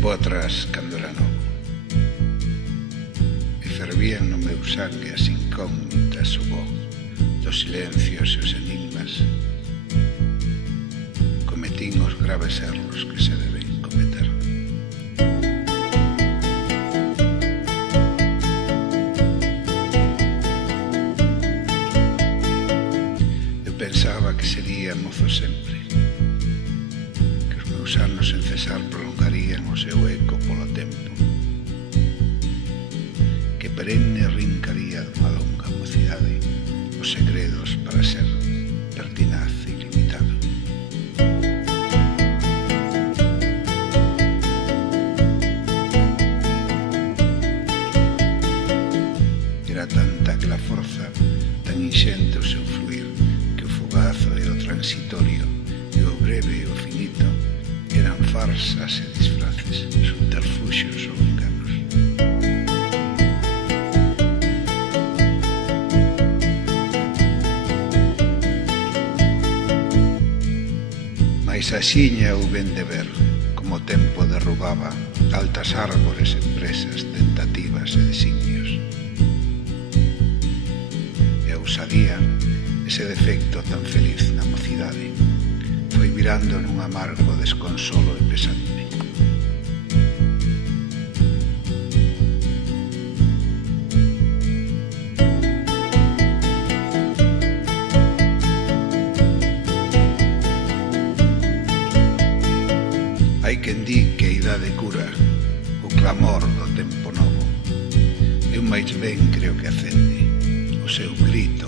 tempo atrás, cando era novo, e fervían no meu sangue as incógnitas, o bo dos silencios e os enigmas. Cometín os graves erros que se deben cometer. Eu pensaba que sería mozo sempre, que os meus anos sen cesar prolongarían o seu eco polo tempo, que perenne rincaría dunha longa mocidade os segredos para ser pertinaz e ilimitado. Era tanta aquela forza, tan inxente o seu fluir, que o fugazo e o transitorio, e o breve e o finito, eran farsas e disfraces, subterfuxios ou enganos. Mais axiña eu ben de ver como o tempo derrubaba altas árbores, empresas, tentativas e designios. E a ousadía, ese defecto tan feliz na mocidade, foi virando nun amargo desconsolo e pesante. Hai quen di que a idade cura o clamor do tempo novo. Eu máis ben creo que acende o seu grito